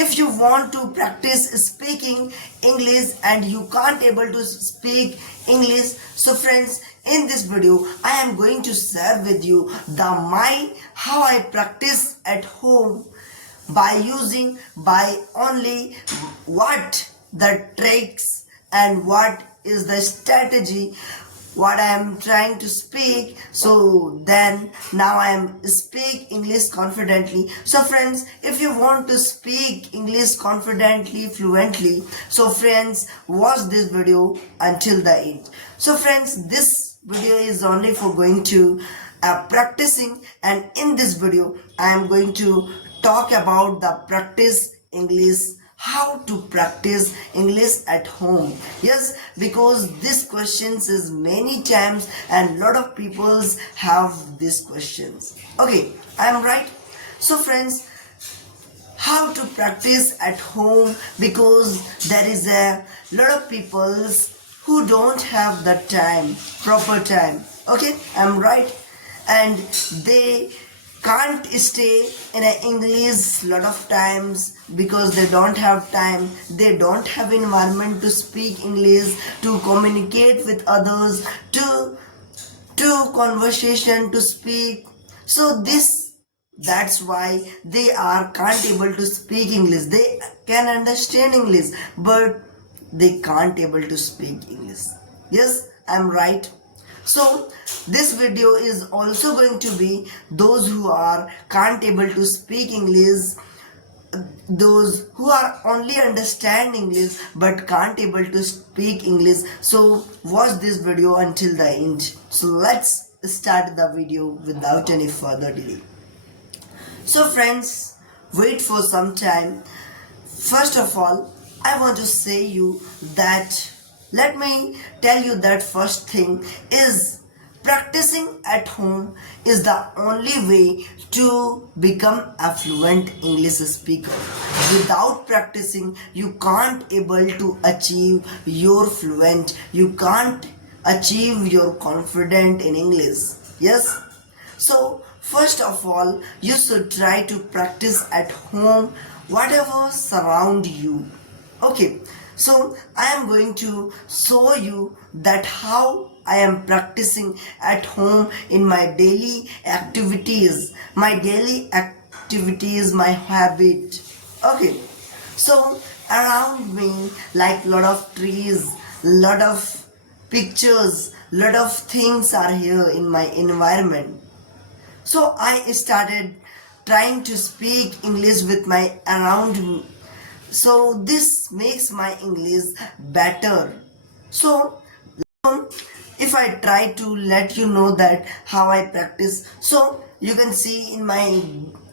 if you want to practice speaking English and you can't able to speak English, so friends, in this video I am going to share with you how I practice at home by only what the tricks and what is the strategy what I am trying to speak. So then now I am speak English confidently. So friends, if you want to speak English confidently, fluently, so friends, watch this video until the end. So friends, this video is only for going to practicing, and in this video I am going to talk about the practice English, how to practice English at home. Yes, because this questions is many times and lot of peoples have these questions. Okay, I am right. So friends, how to practice at home, because there is a lot of peoples who don't have the time, proper time. Okay, I'm right. And they can't stay in a English lot of times because they don't have time, they don't have environment to speak English, to communicate with others, to conversation to speak. So that's why they are can't able to speak English. They can understand English but they can't able to speak English. Yes, I'm right. So this video is also going to be those who are can't able to speak English, those who are only understand English but can't able to speak English. So watch this video until the end. So let's start the video without any further delay. So friends, wait for some time. First of all, I want to say you that let me tell you that first thing is practicing at home is the only way to become a fluent English speaker. Without practicing, you can't able to achieve your fluent, you can't achieve your confident in English. Yes? So first of all, you should try to practice at home whatever surround you. Okay, so I am going to show you that how I am practicing at home in my daily activities. My daily activities, my habit. Okay, so around me like lot of trees, lot of pictures, lot of things are here in my environment. So I started trying to speak English with my around me. So this makes my English better. So if I try to let you know that how I practice, so you can see in my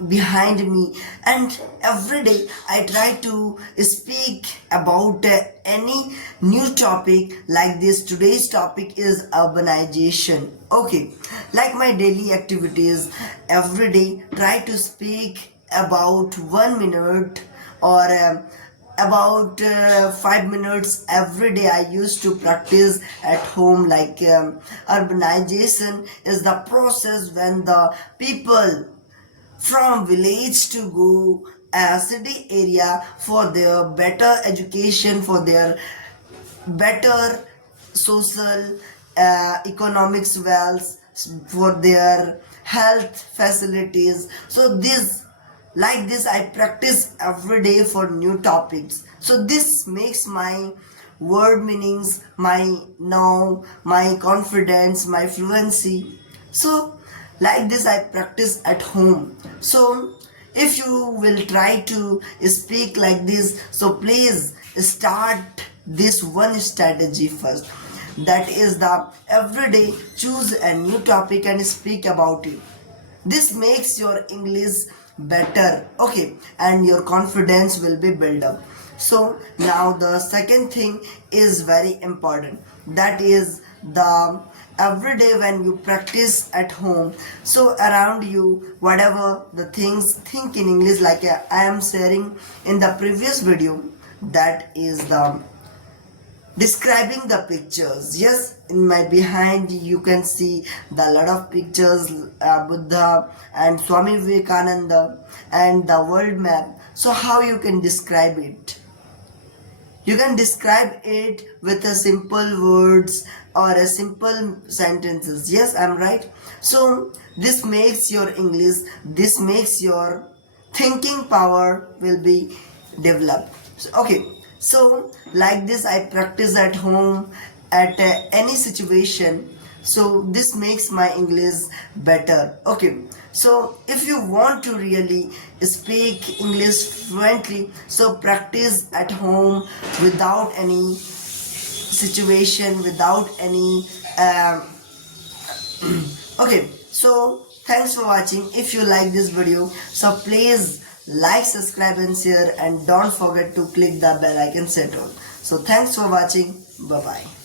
behind me, and every day I try to speak about any new topic like this. Today's topic is urbanization. Okay, like my daily activities, every day try to speak about 1 minute or about 5 minutes every day. I used to practice at home. Like urbanization is the process when the people from village to go a city area for their better education, for their better social economics wealth, for their health facilities. So this I practice every day for new topics. So this makes my word meanings, my now, my confidence, my fluency. So like this I practice at home. So if you will try to speak like this, so please start this one strategy first. That is the everyday choose a new topic and speak about it. This makes your English better, okay, and your confidence will be built up. So now the second thing is very important. That is the every day when you practice at home, so around you whatever the things think in English, like I am sharing in the previous video, that is the describing the pictures. Yes, in my behind you can see the lot of pictures, Buddha and Swami Vivekananda and the world map. So how you can describe it? You can describe it with a simple words or a simple sentences. Yes, I'm right. So this makes your English, this makes your thinking power will be developed. So, okay, so like this I practice at home at any situation. So this makes my English better. Okay, so if you want to really speak English fluently, so practice at home without any situation, without any okay, so thanks for watching. If you like this video, so please like, subscribe and share, and don't forget to click the bell icon set on. So thanks for watching. Bye bye.